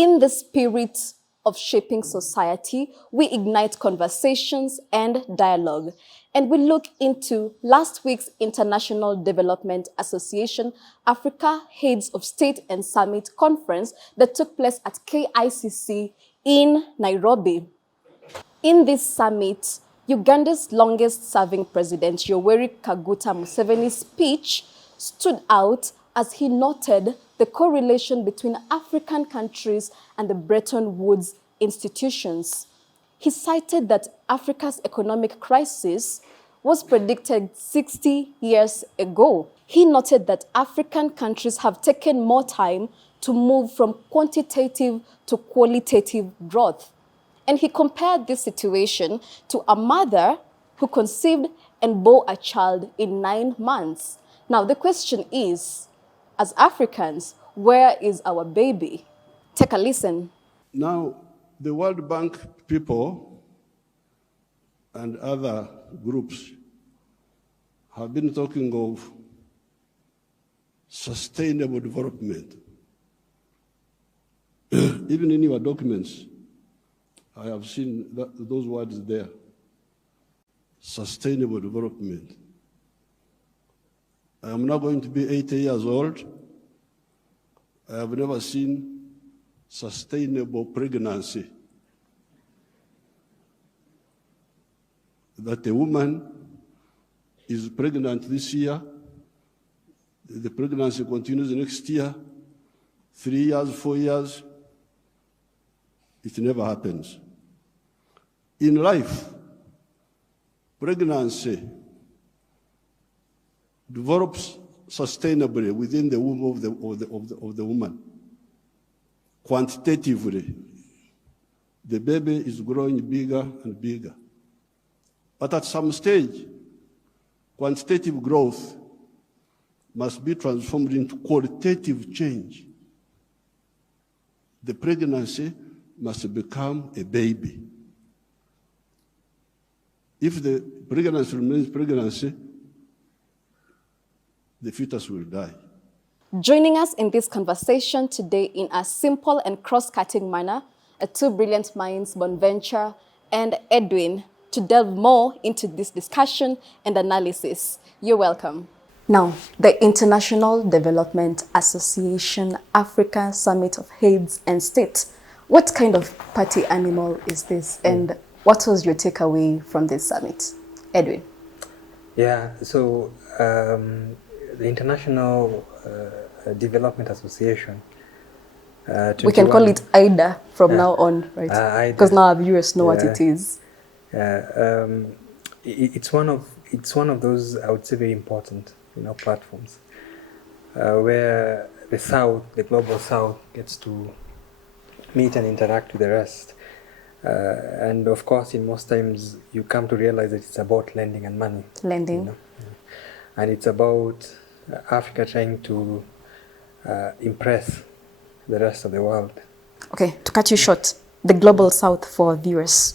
In the spirit of shaping society, we ignite conversations and dialogue, and we look into last week's International Development Association Africa Heads of State and Summit Conference that took place at KICC in Nairobi. In this summit, Uganda's longest-serving president, Yoweri Kaguta Museveni's speech stood out as he noted the correlation between African countries and the Bretton Woods institutions. He cited that Africa's economic crisis was predicted 60 years ago. He noted that African countries have taken more time to move from quantitative to qualitative growth. And he compared this situation to a mother who conceived and bore a child in 9 months. Now, the question is, as Africans, where is our baby? Take a listen. Now, the World Bank people and other groups have been talking of sustainable development. Even in your documents, I have seen those words there. Sustainable development. I am now going to be 80 years old. I have never seen sustainable pregnancy. That a woman is pregnant this year, the pregnancy continues next year, 3 years, 4 years, it never happens. In life, pregnancy develops sustainably within the womb of the woman. Quantitatively, the baby is growing bigger and bigger. But at some stage, quantitative growth must be transformed into qualitative change. The pregnancy must become a baby. If the pregnancy remains pregnancy, the fetus will die. Joining us in this conversation today in a simple and cross-cutting manner are two brilliant minds, Bonaventure and Edwin, to delve more into this discussion and analysis. You're welcome. Now, the International Development Association Africa Summit of Heads and States. What kind of party animal is this, and what was your takeaway from this summit? Edwin. Yeah, so the International Development Association. We can call it IDA from now on, right? Because now our viewers know what it is. It's one of those, I would say, very important, platforms where the South, the global South, gets to meet and interact with the rest. And of course, in most times, you come to realize that it's about lending and money. Lending. And it's about Africa trying to impress the rest of the world. Okay, to cut you short, the global South for viewers.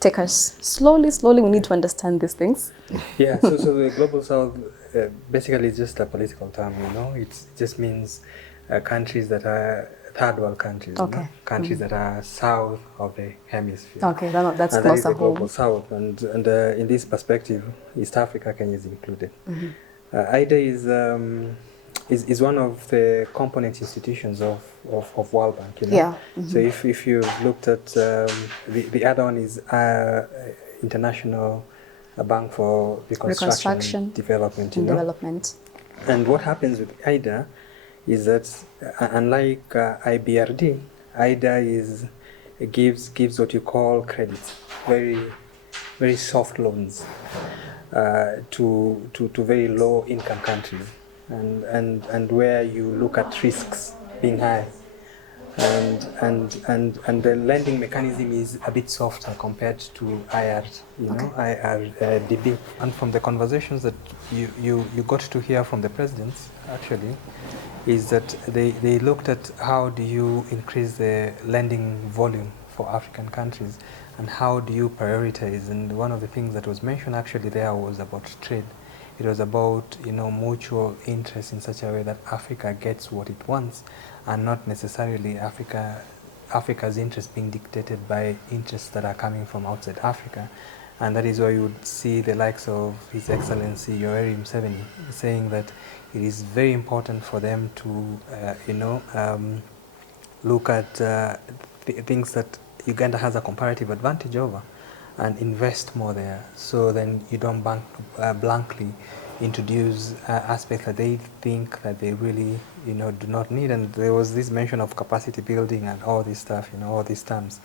Take us slowly, we need to understand these things. Yeah, so the global South basically is just a political term, It just means countries that are third world countries, countries that are south of the hemisphere. Okay, that's and closer that is the global home. South, and in this perspective, East Africa, Kenya is included. IDA is one of the component institutions of World Bank. Yeah. So if you've looked at the other one is International Bank for Reconstruction and Development. And what happens with IDA is that unlike IBRD, IDA gives what you call credits, very very soft loans to very low income countries, and where you look at risks being high, and the lending mechanism is a bit softer compared to IRDB. And from the conversations that you got to hear from the presidents, actually, is that they looked at how do you increase the lending volume for African countries, and how do you prioritize. And one of the things that was mentioned actually there was about trade. It was about mutual interest in such a way that Africa gets what it wants, and not necessarily Africa's interests being dictated by interests that are coming from outside Africa. And that is why you would see the likes of His Excellency Yoweri Museveni saying that it is very important for them to, look at things that Uganda has a comparative advantage over and invest more there. So then you don't blankly introduce aspects that they think that they really, do not need. And there was this mention of capacity building and all this stuff, all these terms.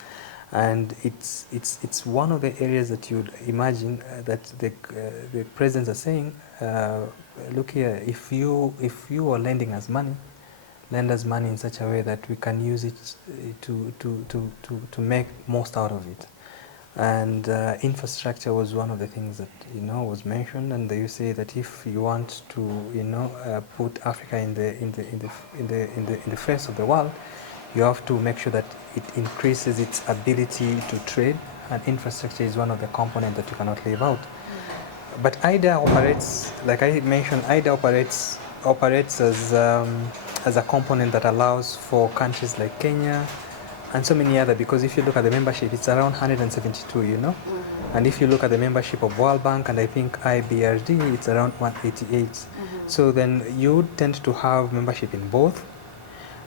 And it's one of the areas that you'd imagine that the presidents are saying, look here, if you are lending us money, lend us money in such a way that we can use it to make most out of it. And infrastructure was one of the things that was mentioned, and you say that if you want to put Africa in the face of the world, you have to make sure that it increases its ability to trade, and infrastructure is one of the components that you cannot leave out. But IDA operates, like I mentioned, IDA operates as a component that allows for countries like Kenya and so many other, because if you look at the membership, it's around 172, and if you look at the membership of World Bank and I think IBRD, it's around 188. So then you tend to have membership in both,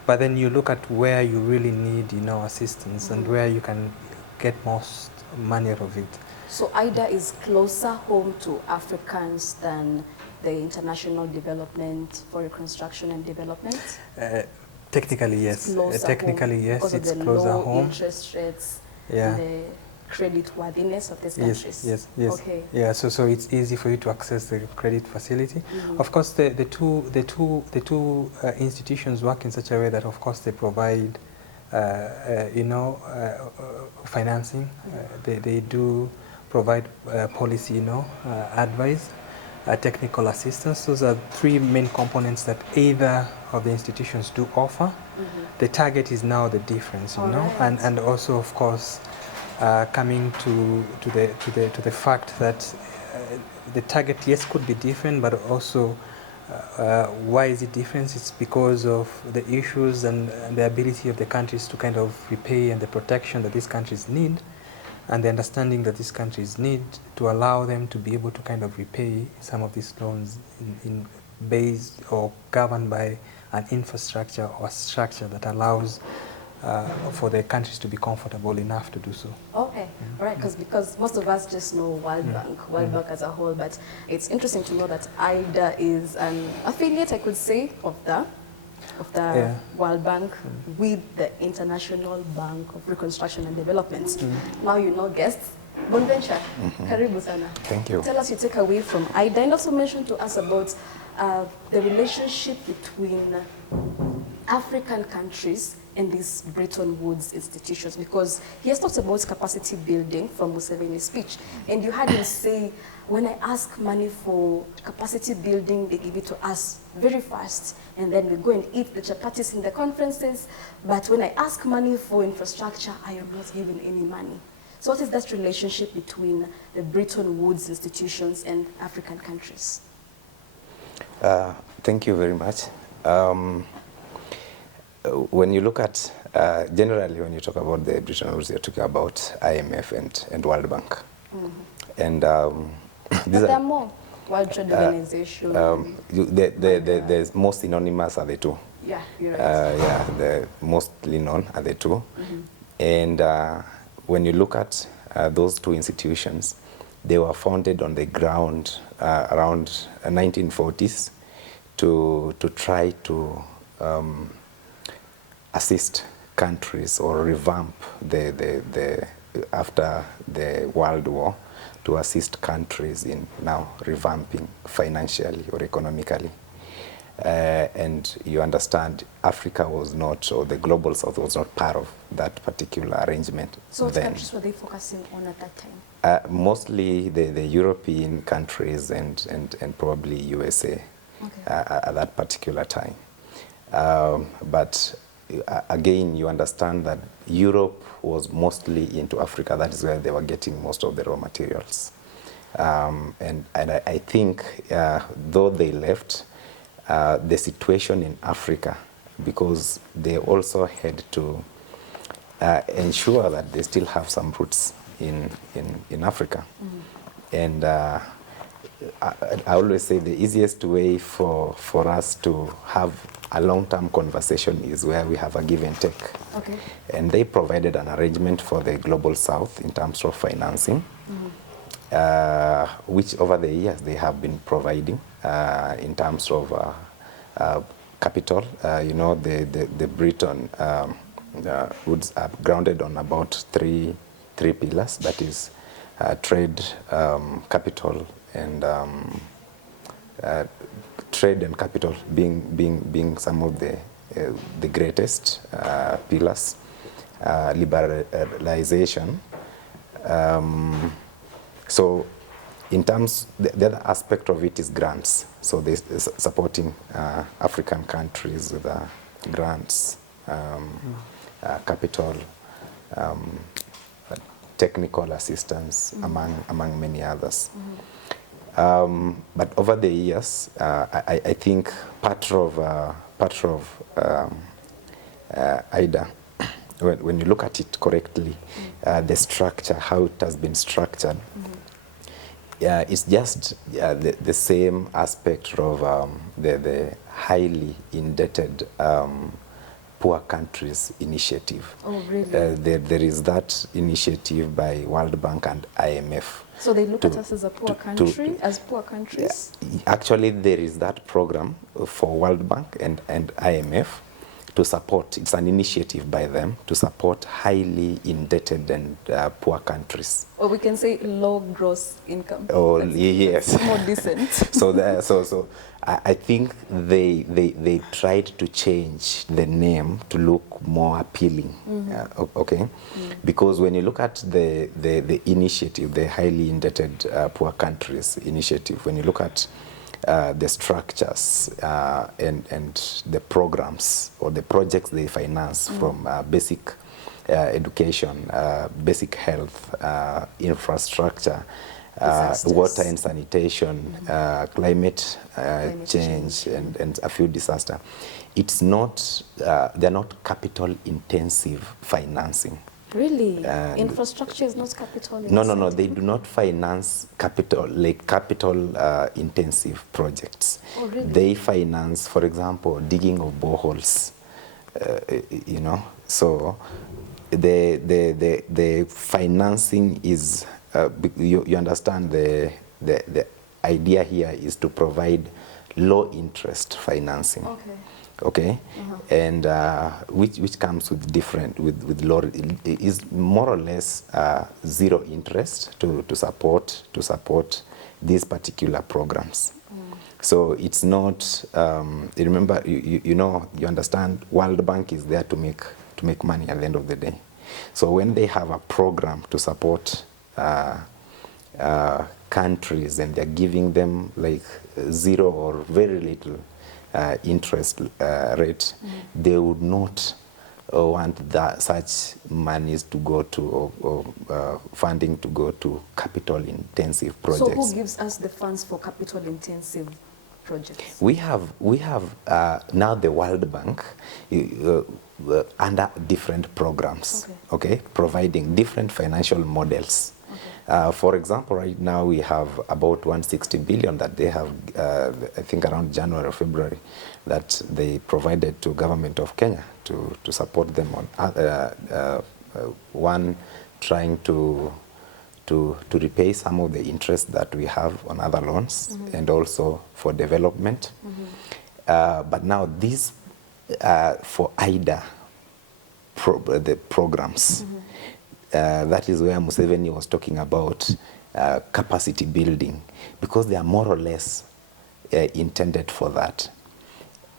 but then you look at where you really need assistance and where you can get most money out of it. So IDA is closer home to Africans than the International Development for Reconstruction and Development? Technically, yes. Technically, yes, because it's of the closer low home. interest rates, Yeah. and the credit worthiness of these countries. Yes. Okay. Yeah, so it's easy for you to access the credit facility. Of course, the two institutions work in such a way that, of course, they provide, financing. They do provide policy, advice, technical assistance. Those are three main components that either of the institutions do offer. The target is now the difference, Right. and also, of course, coming to the fact that the target, yes, could be different, but also why is it different? It's because of the issues and the ability of the countries to kind of repay and the protection that these countries need, and the understanding that these countries need to allow them to be able to kind of repay some of these loans in based or governed by an infrastructure or structure that allows for the countries to be comfortable enough to do so. Okay, all right, because most of us just know World Bank as a whole, but it's interesting to know that IDA is an affiliate, I could say, of the World Bank with the International Bank of Reconstruction and Development. Now you know guests. Bonventure, karibu sana. Thank you. Tell us your takeaway from IDA, and also mention to us about the relationship between African countries and these Bretton Woods institutions, because he has talked about capacity building from Museveni's speech, and you heard him say, when I ask money for capacity building, they give it to us very fast, and then we go and eat the chapatis in the conferences, but when I ask money for infrastructure, I am not given any money. So what is that relationship between the Bretton Woods institutions and African countries? Thank you very much. When you look at, generally when you talk about the Bretton Woods, you're talking about IMF and World Bank. And But there are more. World Trade Organization. the most synonymous are the two. Yeah, you're right. Yeah, the mostly known are the two. And when you look at those two institutions, they were founded on the ground around 1940s to try to assist countries or revamp after the World War, to assist countries in now revamping financially or economically. And you understand, Africa was not, or the Global South was not part of that particular arrangement. So what then. countries were they focusing on at that time? Mostly the European countries and probably USA at that particular time. But again, you understand that Europe was mostly into Africa. That is where they were getting most of the raw materials. And I think, though they left, the situation in Africa, because they also had to ensure that they still have some roots in Africa. And I always say the easiest way for us to have a long-term conversation is where we have a give and take. Okay. And they provided an arrangement for the Global South in terms of financing, which over the years they have been providing in terms of capital. You know, the Britain woods are grounded on about three pillars. That is trade, capital, and trade and capital being some of the greatest pillars. Liberalization. So in terms, the other aspect of it is grants. So they supporting African countries with grants, capital, technical assistance, among many others. But over the years, I think part of IDA, when you look at it correctly, the structure, how it has been structured, it's just the same aspect of the highly indebted Poor Countries Initiative. Oh, really? There is that initiative by World Bank and IMF. So they look at us as a poor country, as poor countries? Actually, there is that program for World Bank and IMF to support. It's an initiative by them to support highly indebted and poor countries. Or we can say low gross income. Oh, yes. More decent. So I think they tried to change the name to look more appealing. Okay, because when you look at the initiative, the highly indebted poor countries initiative, when you look at the structures and the programs or the projects they finance, from basic education, basic health, infrastructure, water and sanitation, climate change, and a few disasters. It's not, they're not capital intensive financing. Really? Infrastructure is not capital intensive? No, they do not finance capital intensive projects. Oh, really? They finance, for example, digging of boreholes, you know. So the financing is, you understand the idea here is to provide low interest financing. Okay, and which comes with different with low, is more or less zero interest to support these particular programs. So it's not. Remember, you know, you understand. World Bank is there to make money at the end of the day. So when they have a program to support countries and they're giving them like zero or very little interest rate, they would not want that such monies to go to or funding to go to capital intensive projects. So who gives us the funds for capital intensive projects? We have now the World Bank under different programs, okay, providing different financial models. For example, right now we have about 160 billion that they have, I think around January or February, that they provided to government of Kenya to support them on one, trying to repay some of the interest that we have on other loans, and also for development. But now these for IDA the programs. That is where Museveni was talking about capacity building, because they are more or less intended for that.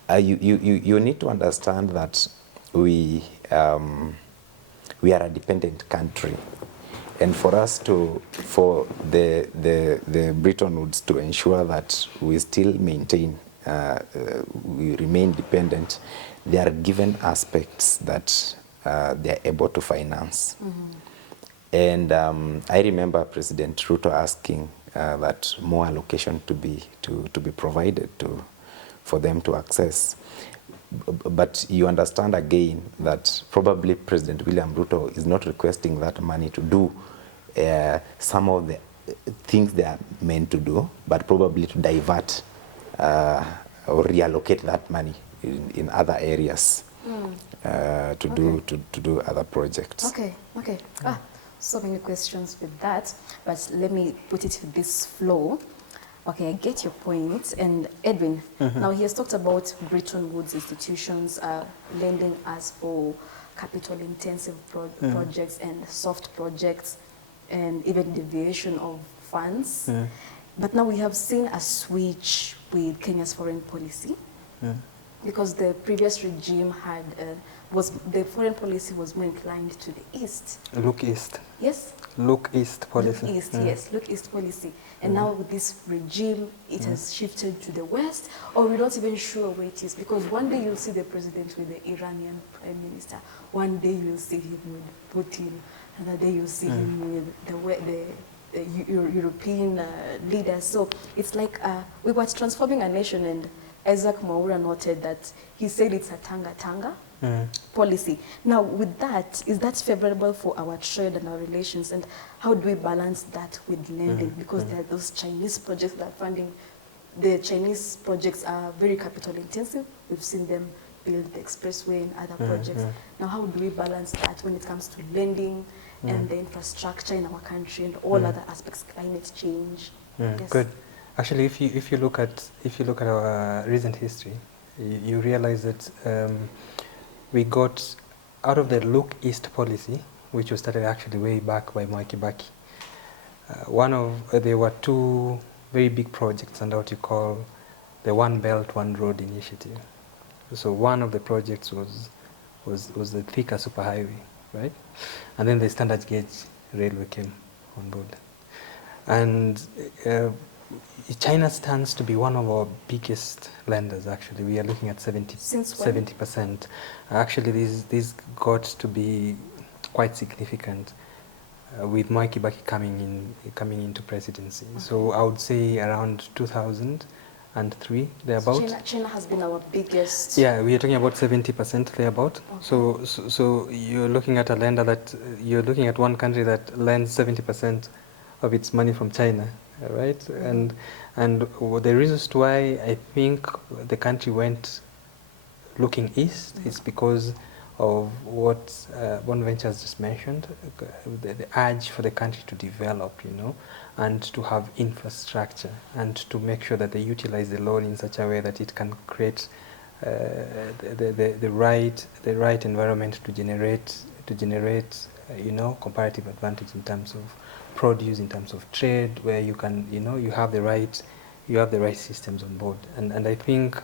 You need to understand that we are a dependent country, and for us for the Bretton Woods to ensure that we still maintain, we remain dependent, there are given aspects that they are able to finance. And I remember President Ruto asking that more allocation to be provided for them to access. but you understand again that probably President William Ruto is not requesting that money to do some of the things they are meant to do, but probably to divert or reallocate that money in other areas to do other projects. Okay. So many questions with that, but let me put it in this flow. Okay, I get your point. And Edwin, now he has talked about Bretton Woods institutions lending us for capital-intensive projects and soft projects, and even deviation of funds. But now we have seen a switch with Kenya's foreign policy, because the previous regime had the foreign policy was more inclined to the east. Look east. Yes. Look east policy. Look east, yes, look east policy. And now with this regime, it has shifted to the west, or we're not even sure where it is, because one day you'll see the president with the Iranian prime minister, one day you'll see him with Putin, another day you'll see him with the European leaders. So it's like we were transforming a nation, and Isaac Mwaura noted that he said it's a tanga-tanga policy. Now, with that, is that favorable for our trade and our relations, and how do we balance that with lending? Because there are those Chinese projects that are funding. The Chinese projects are very capital intensive. We've seen them build the expressway and other projects. Now, how do we balance that when it comes to lending and the infrastructure in our country and all other aspects, climate change? Yes. Good. Actually, if you look at our recent history, you realize that we got out of the Look East policy, which was started actually way back by Mwai Kibaki. There were two very big projects under what you call the One Belt, One Road initiative. So one of the projects was the Thika superhighway, right? And then the standard gauge railway came on board. And China stands to be one of our biggest lenders, actually. We are looking at 70%. Actually, this got to be quite significant with Mwai Kibaki coming into presidency. So I would say around 2003, thereabout. So China has been our biggest. Yeah, we are talking about 70% thereabout. Okay. So you're looking at a lender you're looking at one country that lends 70% of its money from China. Right, and the reasons why I think the country went looking east is because of what Bonaventure has just mentioned, the urge for the country to develop, and to have infrastructure, and to make sure that they utilize the loan in such a way that it can create the right environment to generate comparative advantage in terms of produce, in terms of trade, where you can, you have the right systems on board, and I think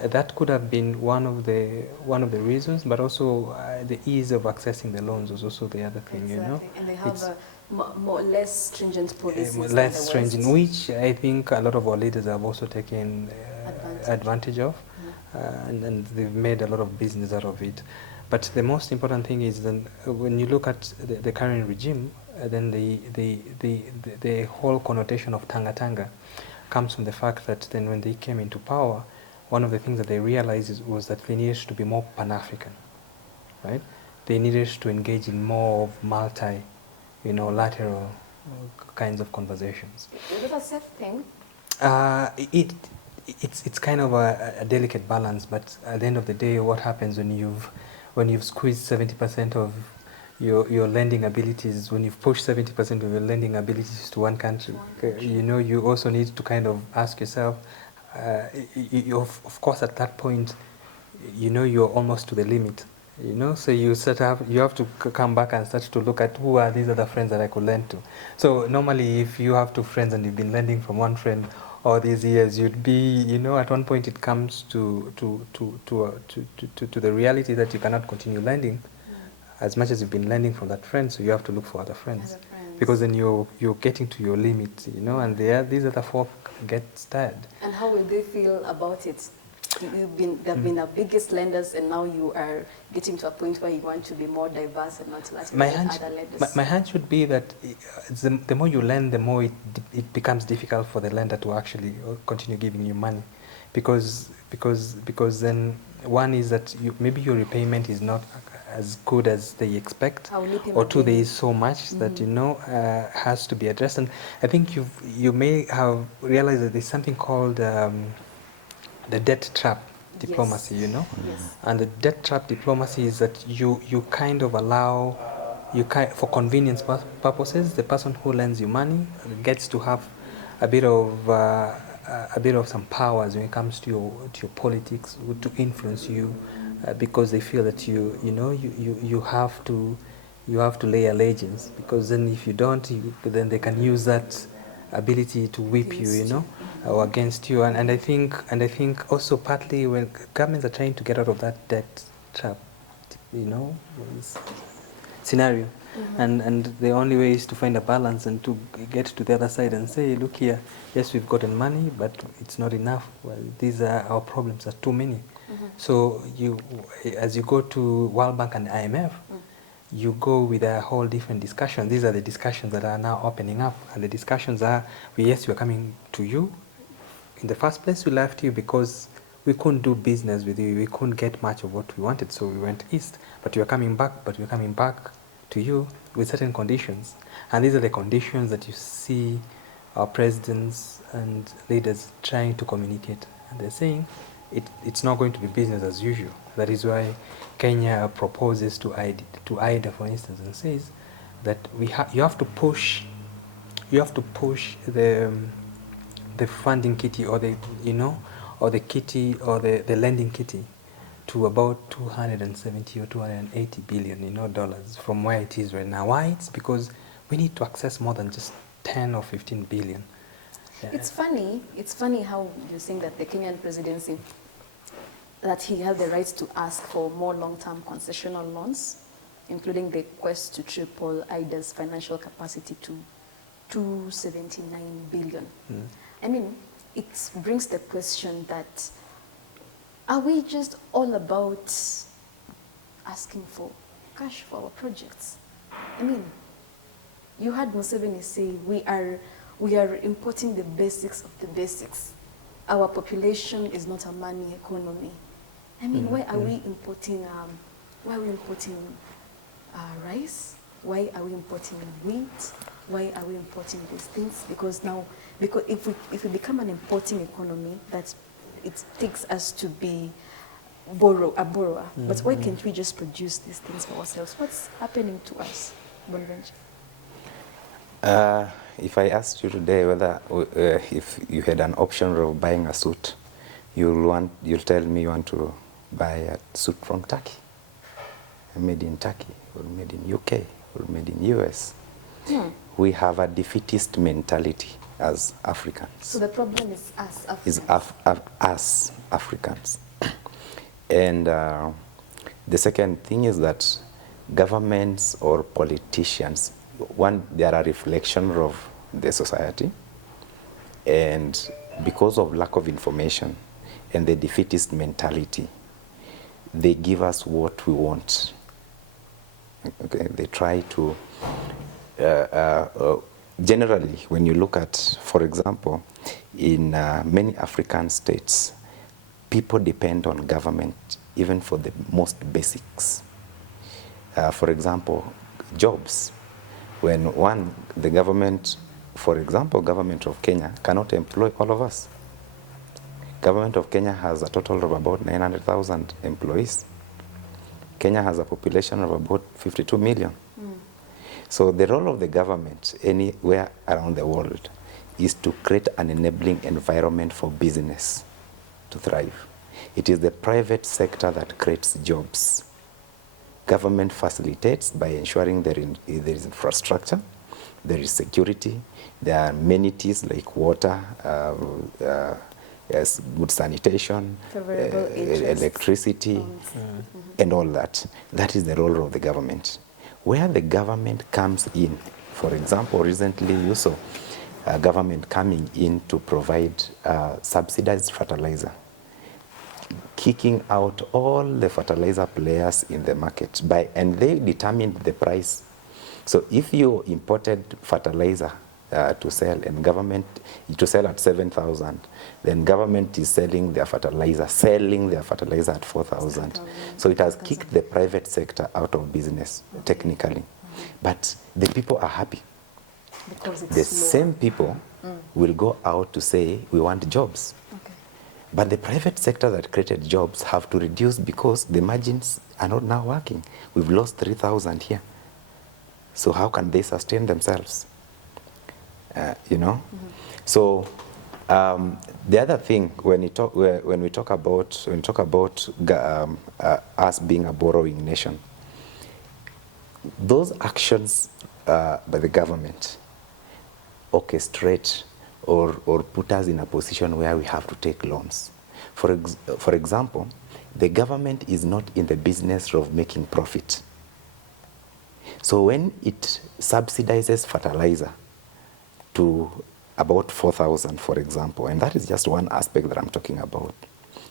that could have been one of the reasons, but also the ease of accessing the loans was also the other thing, Exactly. And they have less stringent policies. Less stringent, which I think a lot of our leaders have also taken advantage of, and they've made a lot of business out of it. But the most important thing is that when you look at the current regime, then the whole connotation of tanga-tanga comes from the fact that then when they came into power, one of the things that they realized was that they needed to be more Pan-African, right? They needed to engage in more of lateral kinds of conversations. Is it a safe thing? It's kind of a delicate balance, but at the end of the day, what happens when you've squeezed 70% of your lending abilities, when you've pushed 70% of your lending abilities to one country, you also need to kind of ask yourself, of course at that point, you're almost to the limit, so you have to come back and start to look at who are these other friends that I could lend to. So normally if you have two friends and you've been lending from one friend all these years, you'd be, at one point it comes to the reality that you cannot continue lending as much as you've been lending from that friend, so you have to look for other friends. Because then you're getting to your limit, and these other folk get tired. And how will they feel about it? They've been our biggest lenders, and now you are getting to a point where you want to be more diverse and not last with other lenders. My hunch would be that the more you lend, the more it becomes difficult for the lender to actually continue giving you money, because then one is that maybe your repayment is not as good as they expect, or two, there is so much that has to be addressed. And I think you may have realized that there's something called the debt trap diplomacy, Yes. and the debt trap diplomacy is that you kind of allow, for convenience purposes, the person who lends you money gets to have a bit of some powers when it comes to your politics, to influence you, because they feel that you have to lay allegiance, because then if you don't, then they can use that ability to whip you, or against you. And I think also partly when governments are trying to get out of that debt trap, scenario, and the only way is to find a balance and to get to the other side and say, look here, yes, we've gotten money, but it's not enough. Well, these are our problems, are too many. So as you go to World Bank and IMF, you go with a whole different discussion. These are the discussions that are now opening up, and the discussions are, yes, we're coming to you. In the first place, we left you because we couldn't do business with you. We couldn't get much of what we wanted, so we went east. But we're coming back to you with certain conditions. And these are the conditions that you see our presidents and leaders trying to communicate. And they're saying it's not going to be business as usual. That is why Kenya proposes to IDA, for instance, and says that you have to push the funding kitty, or the lending kitty, to about 270 or 280 billion dollars from where it is right now. Why? It's because we need to access more than just 10 or 15 billion. It's funny how you're saying that the Kenyan presidency, that he had the right to ask for more long-term concessional loans, including the quest to triple IDA's financial capacity to 279 billion. I mean, it brings the question that, are we just all about asking for cash for our projects? I mean, you heard Museveni say we are importing the basics of the basics. Our population is not a money economy. I mean, why are we importing? Rice? Why are we importing wheat? Why are we importing these things? Because if we become an importing economy, it takes us to be a borrower. But why can't we just produce these things for ourselves? What's happening to us, Bonventure? If I asked you today whether if you had an option of buying a suit, you'll tell me you want to buy a suit from Turkey, made in Turkey, or made in UK, or made in US. We have a defeatist mentality as Africans. So the problem is us Africans. Is us Africans. And the second thing is that governments or politicians, one, they are a reflection of the society, and because of lack of information and the defeatist mentality, they give us what we want. Okay, they try to generally, when you look at, for example, in many African states, people depend on government even for the most basics. For example, jobs. When the government, for example, government of Kenya cannot employ all of us. Government of Kenya has a total of about 900,000 employees. Kenya has a population of about 52 million. So the role of the government anywhere around the world is to create an enabling environment for business to thrive. It is the private sector that creates jobs. Government facilitates by ensuring there is infrastructure, there is security, there are amenities like water, yes, good sanitation, electricity, and all that. That is the role of the government. Where the government comes in, for example, recently you saw government coming in to provide subsidized fertilizer, kicking out all the fertilizer players in the market, and they determined the price. So if you imported fertilizer to sell, and government to sell at 7,000. Then government is selling their fertilizer at 4,000. So it has kicked the private sector out of business, technically. But the people are happy. Because it's The slower. same people will go out to say, we want jobs. Okay. But the private sector that created jobs have to reduce because the margins are not now working. We've lost 3,000 here. So how can they sustain themselves? You know? So the other thing, when we talk about us being a borrowing nation, those actions by the government orchestrate or put us in a position where we have to take loans. For example, the government is not in the business of making profit. So when it subsidizes fertilizer to about 4,000, for example, and that is just one aspect that I'm talking about,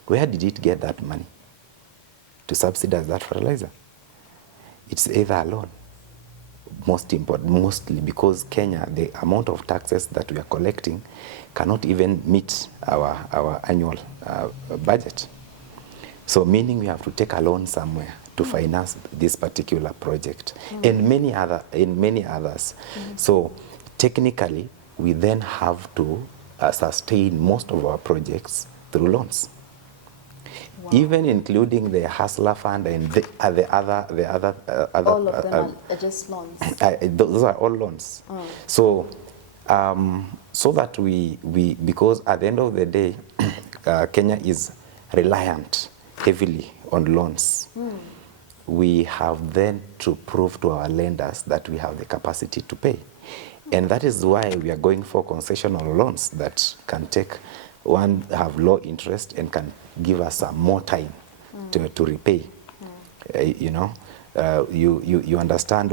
where did it get that money to subsidize that fertilizer? It's either a loan, mostly because Kenya, the amount of taxes that we are collecting cannot even meet our annual budget. So meaning we have to take a loan somewhere to finance this particular project and many others. So technically, we then have to sustain most of our projects through loans. Wow. Even including the Hustler Fund and the other. All of them are just loans. Those are all loans. So, so that we because at the end of the day, Kenya is reliant heavily on loans. We have then to prove to our lenders that we have the capacity to pay. And that is why we are going for concessional loans that can have low interest and can give us some more time to repay. You know, you understand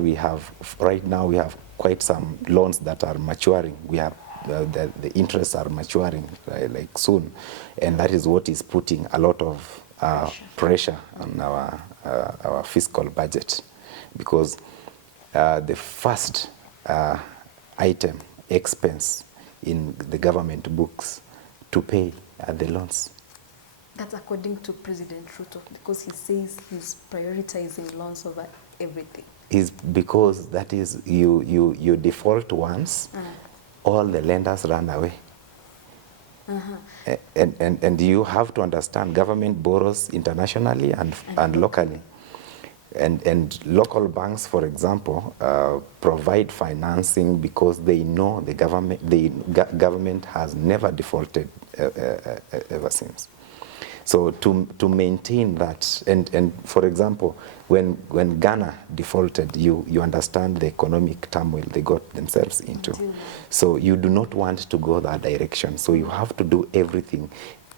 right now we have quite some loans that are maturing. We have the interests are maturing like soon, and that is what is putting a lot of pressure on our fiscal budget, because the first item, expense in the government books to pay are the loans. That's according to President Ruto, because he says he's prioritizing loans over everything. Is because that is you default once, all the lenders run away. And you have to understand, government borrows internationally and locally. And local banks, for example, provide financing because they know the government has never defaulted ever since. So to maintain that, and for example, when Ghana defaulted, you understand the economic turmoil they got themselves into. So you do not want to go that direction. So you have to do everything.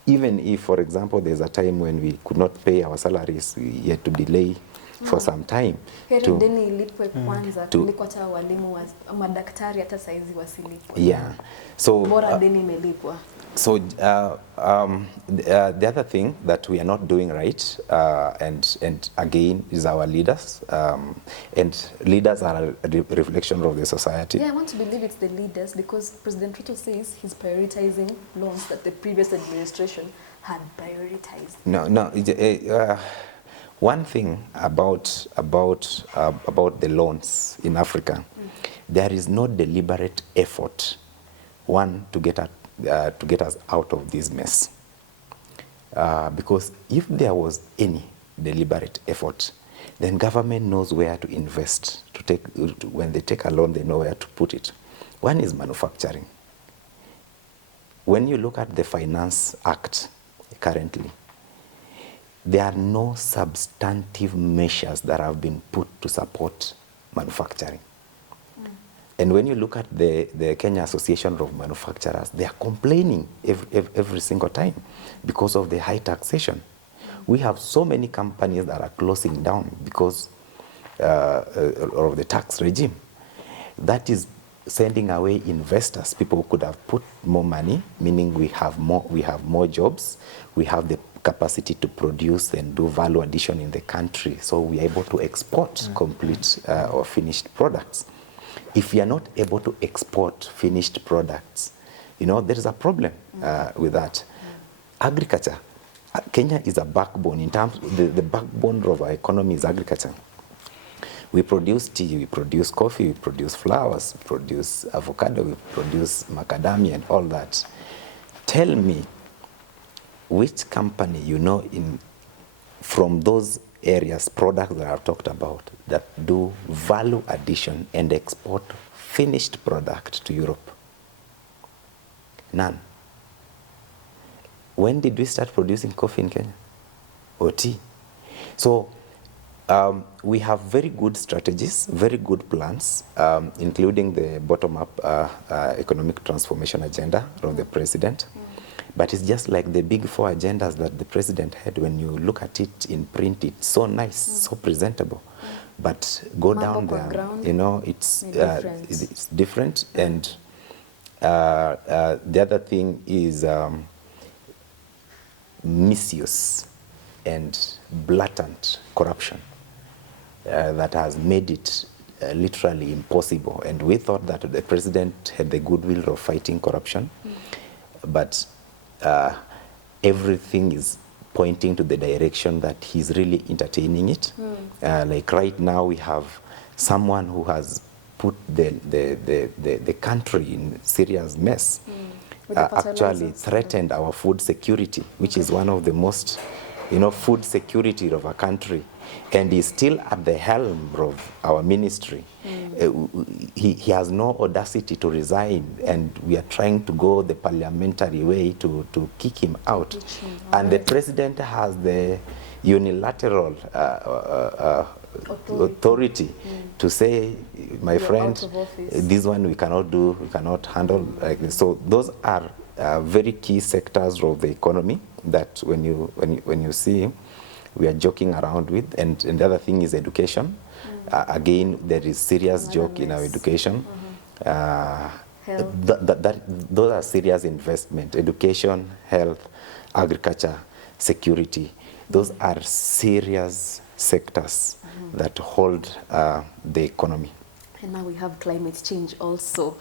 Even if, for example, there's a time when we could not pay our salaries, we had to delay for some time. Deni ilipwe kwanza kuliko hata walimu madaktari hata saizi wasilipwe. Yeah. So bora deni imelipwa. So the other thing that we are not doing right, and again, is our leaders. And leaders are a reflection of the society. Yeah, I want to believe it's the leaders, because President Ruto says he's prioritizing loans that the previous administration had prioritized. No. One thing about the loans in Africa, there is no deliberate effort, to get us out of this mess. Because if there was any deliberate effort, then government knows where to invest. When they take a loan, they know where to put it. One is manufacturing. When you look at the Finance Act currently, there are no substantive measures that have been put to support manufacturing. And when you look at the Kenya Association of Manufacturers, they are complaining every single time because of the high taxation. We have so many companies that are closing down because of the tax regime. That is sending away investors, people who could have put more money, meaning we have more jobs, we have the capacity to produce and do value addition in the country, so we are able to export complete or finished products. if we are not able to export finished products, there is a problem with that. Agriculture. Kenya is a backbone in terms, the backbone of our economy is agriculture. We produce tea, we produce coffee, we produce flowers, we produce avocado, we produce macadamia and all that. Tell me which company from those areas, products that I've talked about, that do value addition and export finished product to Europe? None. When did we start producing coffee in Kenya or tea? So we have very good strategies, very good plans, including the bottom-up economic transformation agenda of the president. But it's just like the big four agendas that the president had. When you look at it in print, it's so nice, so presentable. But go down there, it's different. And the other thing is misuse and blatant corruption that has made it literally impossible. And we thought that the president had the goodwill of fighting corruption, but everything is pointing to the direction that he's really entertaining it. Like right now, we have someone who has put the country in serious mess. Actually threatened our food security, which is one of the most, food security of our country, and is still at the helm of our ministry. He has no audacity to resign, and we are trying to go the parliamentary way to kick him out. And the president has the unilateral authority to say, my friend, this one we cannot do, we cannot handle like this. So those are very key sectors of the economy that when you see, we are joking around with. And the other thing is education. Again, there is serious joke in our education. Those are serious investment. Education, health, agriculture, security. Those are serious sectors that hold the economy. And now we have climate change also.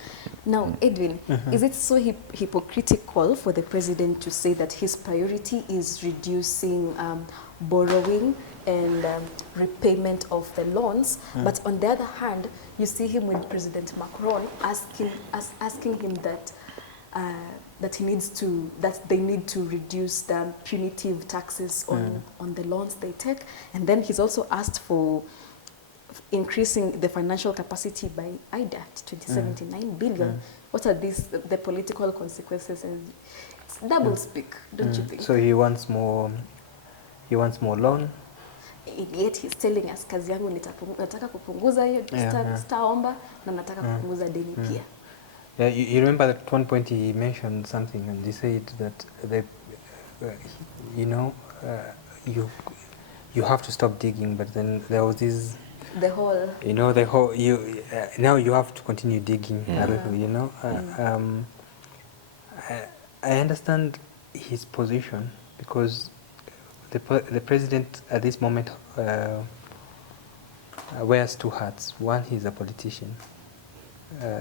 Now, Edwin, is it so hypocritical for the president to say that his priority is reducing borrowing and repayment of the loans, but on the other hand, you see him with President Macron asking him that they need to reduce the punitive taxes on the loans they take, and then he's also asked for increasing the financial capacity by IDA to 279 billion. What are the political consequences? And it's double speak, don't you think? So he wants more loan. Yet he's telling us, kazi yangu nataka kupunguza hiyo, sitaomba na nataka kupunguza deni pia. Yeah, you remember at one point he mentioned something, and he said that you have to stop digging, but then there was this. Now you have to continue digging a little, I understand his position, because the president at this moment wears two hats. One, he's a politician.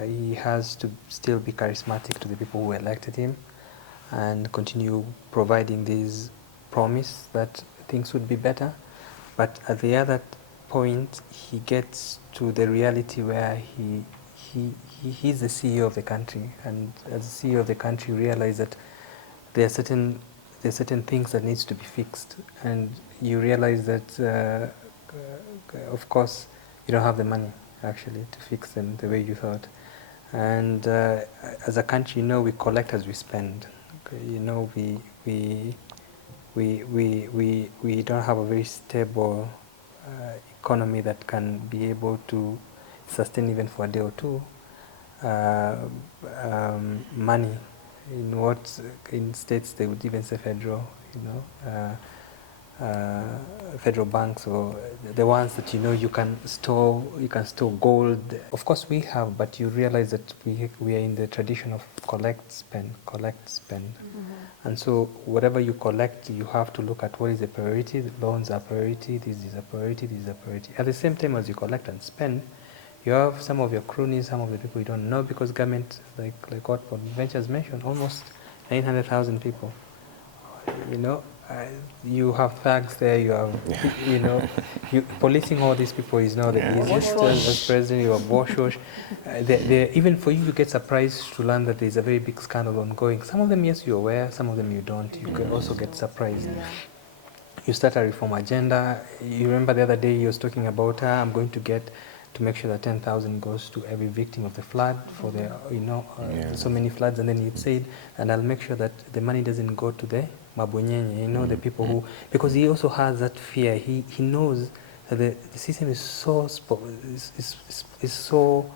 He has to still be charismatic to the people who elected him and continue providing this promise that things would be better. But at the other point, he gets to the reality where he's the CEO of the country, and as the CEO of the country, realize that there are certain things that needs to be fixed, and you realize that of course you don't have the money actually to fix them the way you thought. And as a country, we collect as we spend. We don't have a very stable economy that can be able to sustain even for a day or two money. In states they would even say federal, federal banks, or the ones that you can store gold. Of course we have, but you realize that we are in the tradition of collect, spend. And so whatever you collect, you have to look at what is the priority. The loans are priority, this is a priority, this is a priority. At the same time as you collect and spend, You have some of your cronies, some of the people you don't know, because government, like what Ventures mentioned, almost 900,000 people. You know, you have thugs there. You have, you know, policing all these people is not the easiest. As president, you have wash. Even for you to get surprised to learn that there is a very big scandal ongoing. Some of them, yes, you're aware. Some of them you don't. You can also get surprised. You start a reform agenda. You remember the other day he was talking about, I'm going to get to make sure that 10,000 goes to every victim of the flood for the, so many floods. And then he said, and I'll make sure that the money doesn't go to the mabwenyenye, the people who, because he also has that fear. He knows that the system is so, is so,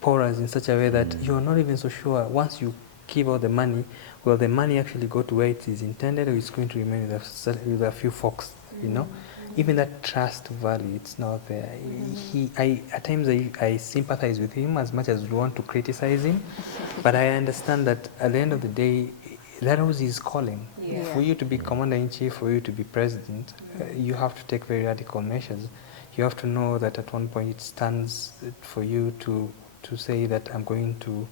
porous in such a way that you're not even so sure once you give out the money, will the money actually go to where it is intended, or it's going to remain with a few folks, Even that trust value, it's not there. At times I sympathize with him as much as we want to criticize him, but I understand that at the end of the day, that was his calling. Yeah. For you to be commander-in-chief, for you to be president, you have to take very radical measures. You have to know that at one point it stands for you to say that I'm going to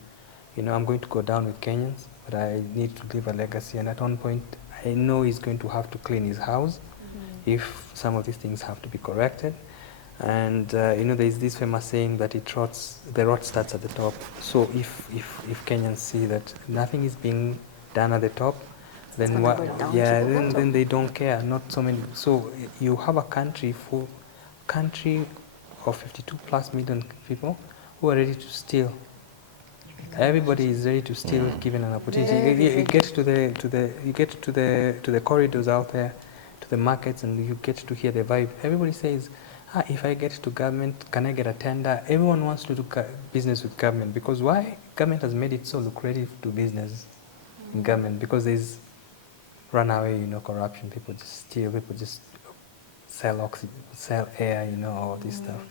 go down with Kenyans, but I need to leave a legacy. And at one point, I know he's going to have to clean his house if some of these things have to be corrected. And there's this famous saying that the rot starts at the top. So if Kenyans see that nothing is being done at the top, then what? Yeah, then they don't care. Not so many. So you have a country of 52 plus million people who are ready to steal. Everybody is ready to steal, given an opportunity. You get to the corridors out there, to the markets, and you get to hear the vibe. Everybody says, if I get to government, can I get a tender? Everyone wants to do business with government, because why? Government has made it so lucrative to business in government, because there's runaway, corruption. People just steal. People just sell oxygen, sell air, all this stuff.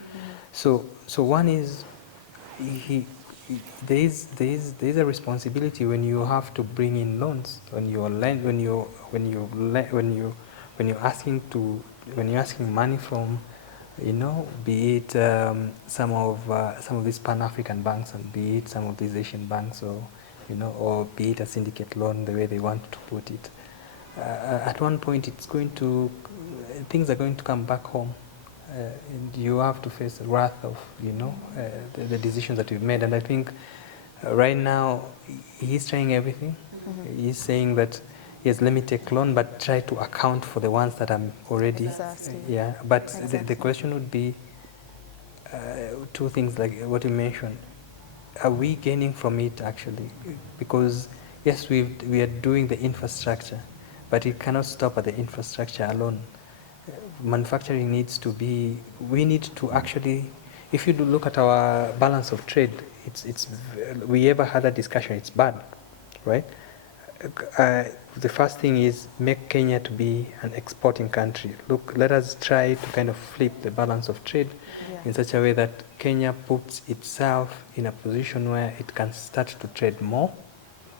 So one is there is a responsibility when you have to bring in loans, when you're asking money from, be it some of these Pan-African banks, and be it some of these Asian banks, or be it a syndicate loan, the way they want to put it. At one point, things are going to come back home. And you have to face the wrath of, the decisions that you've made. And I think right now he's trying everything. He's saying that, yes, let me take loan, but try to account for the ones that I'm already. Yeah. But the question would be two things like what you mentioned. Are we gaining from it actually? Because yes, we are doing the infrastructure, but it cannot stop at the infrastructure alone. Manufacturing needs to be, we need to actually, if you do look at our balance of trade, we ever had a discussion, it's bad, right? The first thing is make Kenya to be an exporting country. Look, let us try to kind of flip the balance of trade in such a way that Kenya puts itself in a position where it can start to trade more,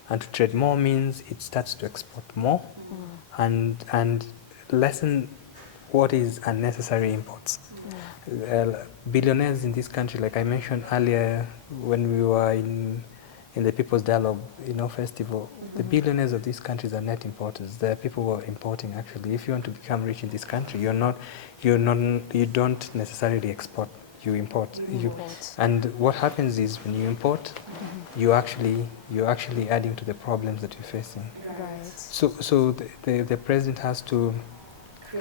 and to trade more means it starts to export more, and lessen what is unnecessary imports. Billionaires in this country, like I mentioned earlier when we were in the People's Dialogue Festival, the billionaires of these countries are net importers. They are people who are importing actually. If you want to become rich in this country, you don't necessarily export, you import. And what happens is when you import, you're actually adding to the problems that you're facing. Right. So the president has to,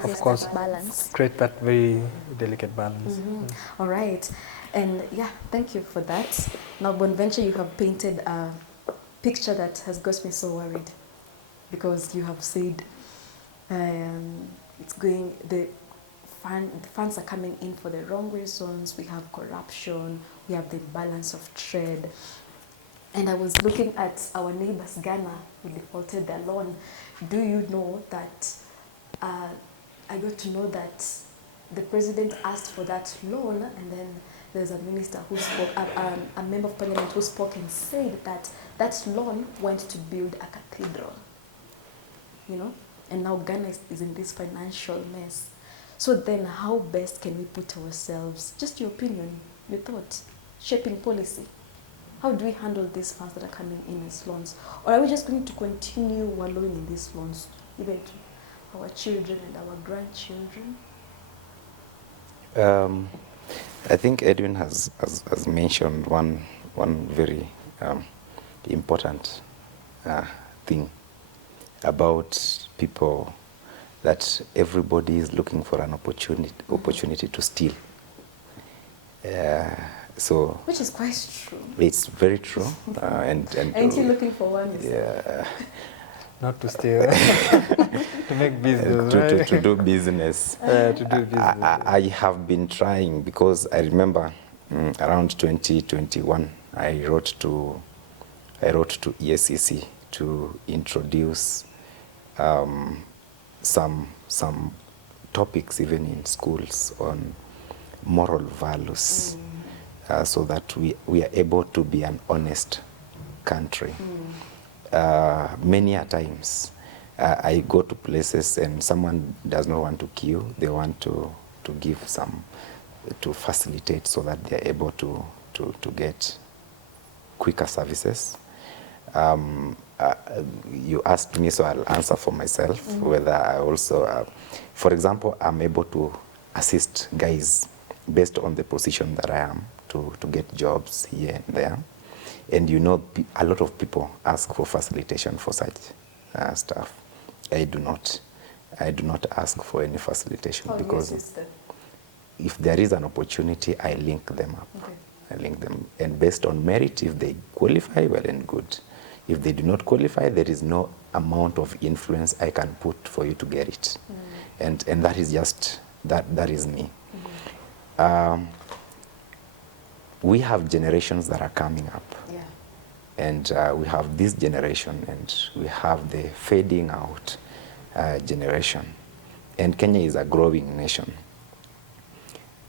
of course, create that very delicate balance. All right. And yeah, thank you for that. Now, Bonaventure, you have painted a picture that has got me so worried, because you have said the funds are coming in for the wrong reasons. We have corruption, we have the balance of trade. And I was looking at our neighbors, Ghana, who defaulted their loan. Do you know that I got to know that the president asked for that loan, and then there's a minister who spoke, a member of parliament who spoke and said that that loan went to build a cathedral, and now Ghana is in this financial mess. So then how best can we put ourselves, just your opinion, your thought, shaping policy? How do we handle these funds that are coming in as loans? Or are we just going to continue wallowing in these loans, even to our children and our grandchildren? I think Edwin has mentioned one very important thing about people, that everybody is looking for an opportunity to steal. So which is quite true. It's very true. And Ain't you looking for one? Yeah. Not to steal, to make business, right? to do business. To do business. I have been trying, because I remember around 2021, I wrote to ESCC to introduce some topics even in schools on moral values, so that we are able to be an honest country. Many a times I go to places and someone does not want to queue, they want to give some, to facilitate so that they are able to get quicker services. You asked me, so I'll answer for myself, whether I also, for example, I'm able to assist guys based on the position that I am to get jobs here and there. And you know, a lot of people ask for facilitation for such stuff. I do not ask for any facilitation. How because if there is an opportunity, I link them up. Okay. I link them, and based on merit, if they qualify, well and good. If they do not qualify, there is no amount of influence I can put for you to get it. And that is just, that is me. We have generations that are coming up. Yeah. And we have this generation, and we have the fading out generation. And Kenya is a growing nation.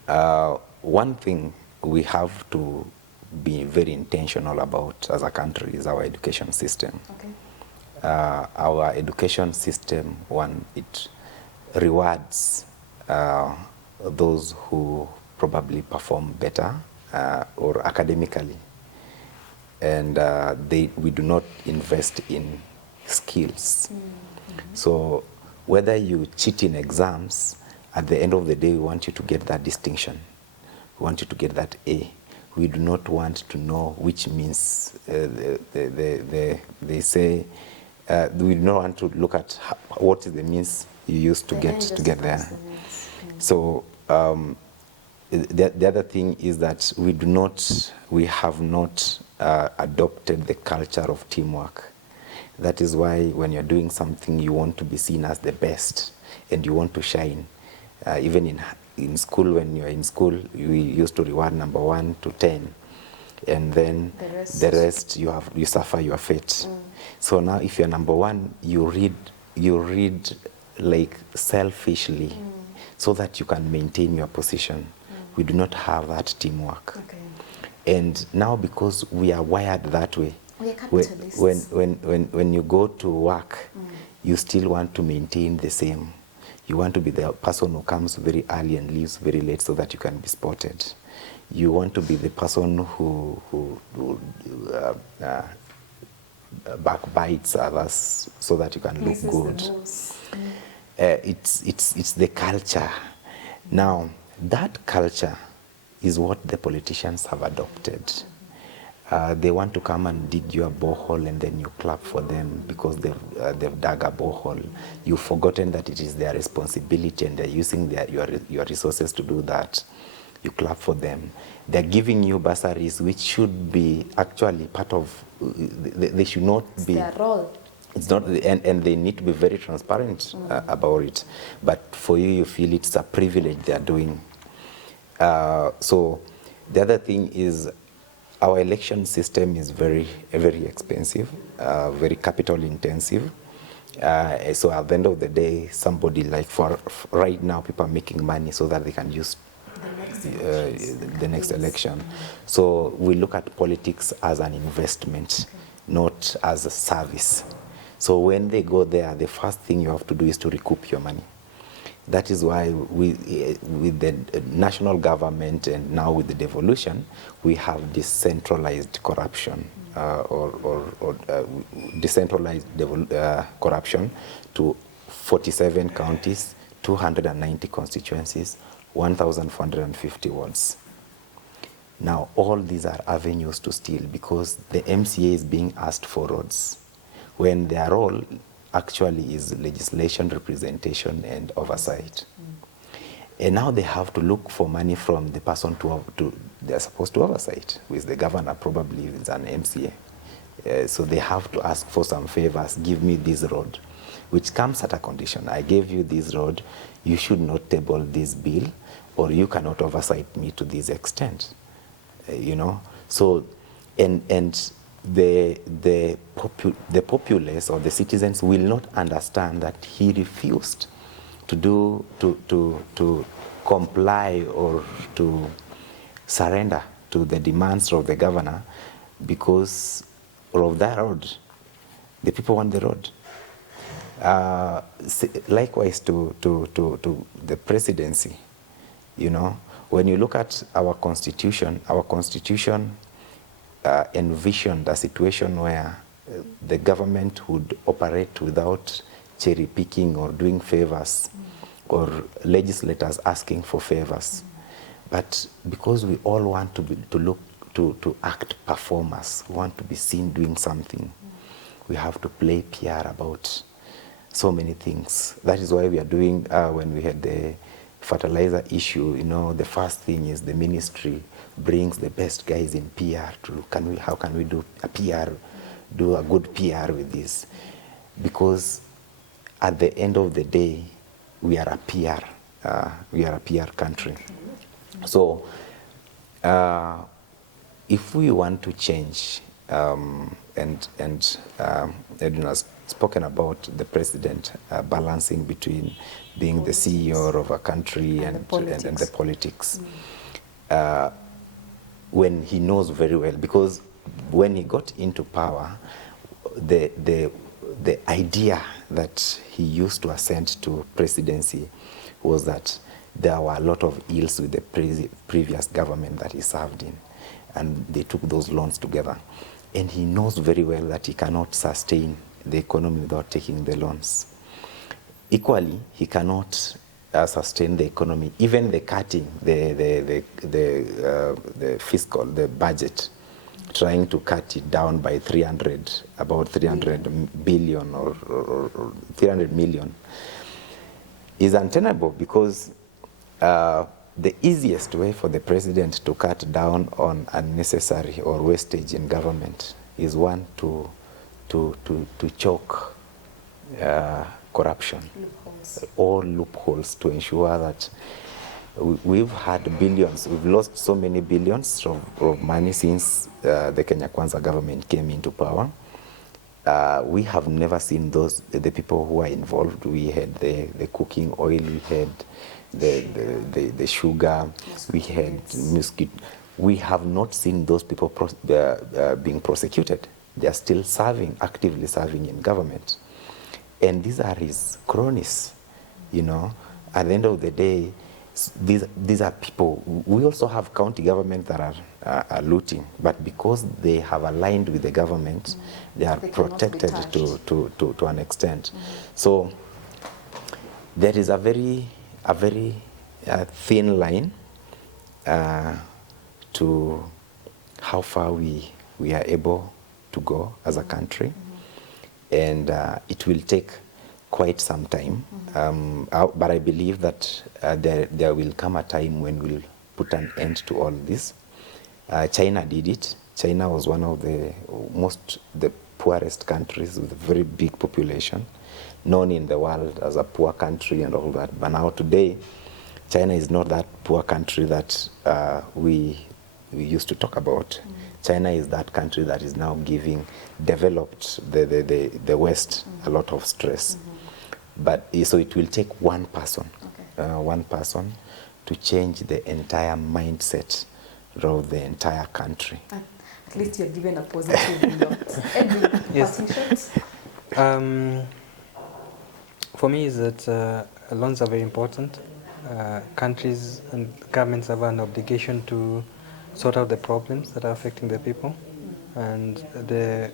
One thing we have to be very intentional about as a country is our education system. Okay. Our education system, it rewards those who probably perform better or academically, and we do not invest in skills. So whether you cheat in exams, at the end of the day, we want you to get that distinction. We want you to get that A. We do not want to know which means they say. We do not want to look at what is the means you used to get there. So the other thing is that we have not adopted the culture of teamwork. That is why when you're doing something, you want to be seen as the best and you want to shine. Even in school, when you're in school, we used to reward number 1 to 10, and then the rest you suffer your fate. So now, if you're number 1, you read like selfishly, so that you can maintain your position. We do not have that teamwork. Okay. And now, because we are wired that way, we are capitalists. when you go to work, you still want to maintain the same. You want to be the person who comes very early and leaves very late so that you can be spotted. You want to be the person who backbites others so that you can look good. It's the culture. Now, that culture is what the politicians have adopted. They want to come and dig you a borehole and then you clap for them because they've dug a borehole. You've forgotten that it is their responsibility and they're using your resources to do that. You clap for them. They're giving you bursaries, which should be actually part of, they should not be. It's their role. It's not, and they need to be very transparent about it. But for you, you feel it's a privilege they are doing. So the other thing is, our election system is very expensive, very capital intensive. So at the end of the day, somebody like for right now, people are making money so that they can use the next election. So we look at politics as an investment, not as a service. So when they go there, the first thing you have to do is to recoup your money. That is why with the national government and now with the devolution, we have decentralized corruption or decentralized corruption to 47 counties, 290 constituencies, 1,450 wards. Now, all these are avenues to steal because the MCA is being asked for roads when their role actually is legislation, representation, and oversight. And now they have to look for money from the person they're supposed to oversight, who is the governor, probably is an MCA. So they have to ask for some favors, give me this road, which comes at a condition. I gave you this road, you should not table this bill, or you cannot oversight me to this extent. You know, so and the populace or the citizens will not understand that he refused to comply or to surrender to the demands of the governor because of that road. The people want the road. Likewise to the presidency, you know, when you look at our constitution envisioned a situation where the government would operate without cherry picking or doing favors or legislators asking for favors. But because we all want to act performers, we want to be seen doing something, we have to play PR about so many things. That is why we are doing, when we had the fertilizer issue, you know, the first thing is the ministry brings the best guys in PR to, how can we do a PR, do a good PR with this? Because at the end of the day, we are a PR country. So if we want to change, and Edwin has spoken about the president balancing between being the CEO of a country and the politics. When he knows very well, because when he got into power, the idea that he used to ascend to presidency was that there were a lot of ills with the previous government that he served in, and they took those loans together. And he knows very well that he cannot sustain the economy without taking the loans. Equally, he cannot sustain the economy, even the cutting, the fiscal, the budget, trying to cut it down by about 300 billion or 300 million is untenable, because the easiest way for the president to cut down on unnecessary or wastage in government is one to choke corruption, all loopholes, to ensure that we've had billions, we've lost so many billions of money since the Kenya Kwanza government came into power. We have never seen the people who are involved. We had the cooking oil, we had the sugar, we had mosquito. We have not seen those people being prosecuted. They are still actively serving in government. And these are his cronies, you know. At the end of the day, these are people. We also have county government that are looting, but because they have aligned with the government, they are protected to an extent. So there is a very thin line to how far we are able to go as a country, and it will take quite some time, but I believe that there will come a time when we'll put an end to all this. China did it. China was one of the poorest countries with a very big population, known in the world as a poor country and all that. But now today, China is not that poor country that we used to talk about. China is that country that is now developed the West a lot of stress. But so it will take one person to change the entire mindset of the entire country. At least you're given a positive note. Edwin, yes. For me is that loans are very important. Countries and governments have an obligation to sort out the problems that are affecting the people, and there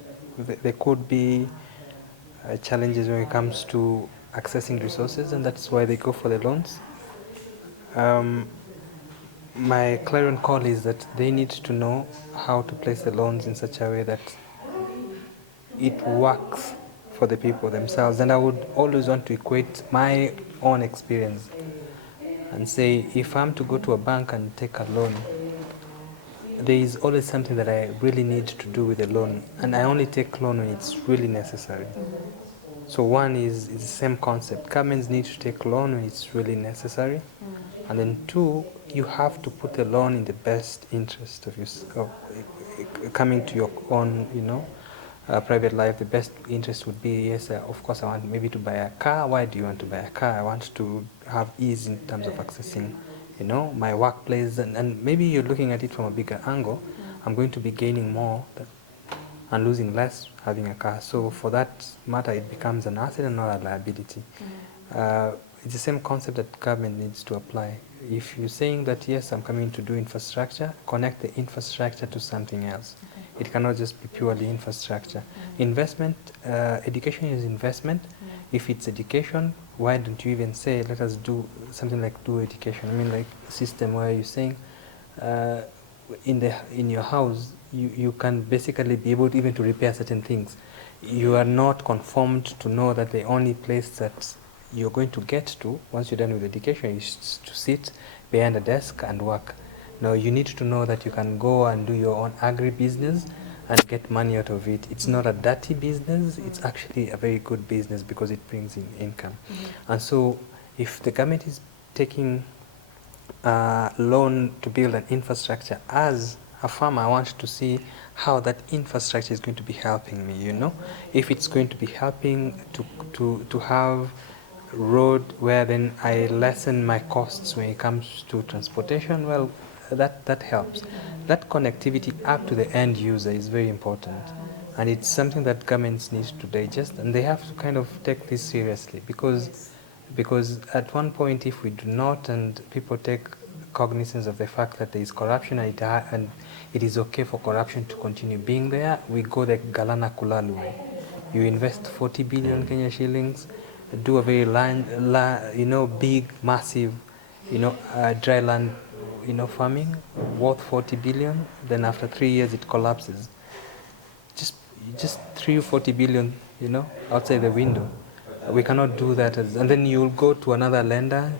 could be challenges when it comes to accessing resources, and that's why they go for the loans. My clarion call is that they need to know how to place the loans in such a way that it works for the people themselves. And I would always want to equate my own experience and say, if I'm to go to a bank and take a loan, there is always something that I really need to do with the loan, and I only take loan when it's really necessary. So one is the same concept. Governments need to take loan when it's really necessary, and then two, you have to put the loan in the best interest of coming to your own, private life. The best interest would be, yes, of course, I want maybe to buy a car. Why do you want to buy a car? I want to have ease in terms of accessing, my workplace, and maybe you're looking at it from a bigger angle. I'm going to be gaining more and losing less having a car. So for that matter, it becomes an asset and not a liability. It's the same concept that government needs to apply. If you're saying that, yes, I'm coming to do infrastructure, connect the infrastructure to something else. Okay. It cannot just be purely infrastructure. Investment, education is investment. If it's education, why don't you even say, let us do something like do education? I mean, like a system where you're saying, in your house, you can basically be able to even to repair certain things. You are not conformed to know that the only place that you're going to get to once you're done with education is to sit behind a desk and work. No, you need to know that you can go and do your own agri-business and get money out of it. It's not a dirty business, it's actually a very good business because it brings in income. And so if the government is taking loan to build an infrastructure, as a farmer I want to see how that infrastructure is going to be helping me, if it's going to be helping to have road where then I lessen my costs when it comes to transportation, well, that helps. That connectivity up to the end user is very important, and it's something that governments need to digest, and they have to kind of take this seriously, because at one point, if we do not, and people take cognizance of the fact that there is corruption and it is okay for corruption to continue being there, we go the Galana Kulalu way. You invest 40 billion Kenya shillings, do a very big, massive, dry land, farming worth 40 billion. Then after 3 years, it collapses. Just 40 billion, outside the window. We cannot do that. And then you'll go to another lender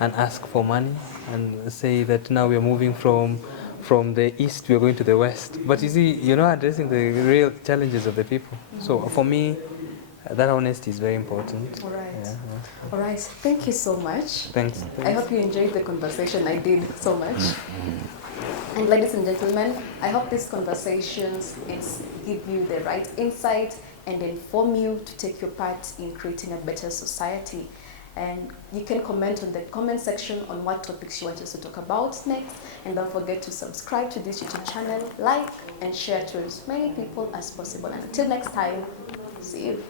and ask for money and say that now we're moving from the east, we're going to the west. But you see, you're not addressing the real challenges of the people. So for me, that honesty is very important. All right. Yeah. All right. Thank you so much. Thanks. I hope you enjoyed the conversation. I did so much. And ladies and gentlemen, I hope these conversations give you the right insight and inform you to take your part in creating a better society. And you can comment on the comment section on what topics you want us to talk about next. And don't forget to subscribe to this YouTube channel, like, and share to as many people as possible. And until next time, see you.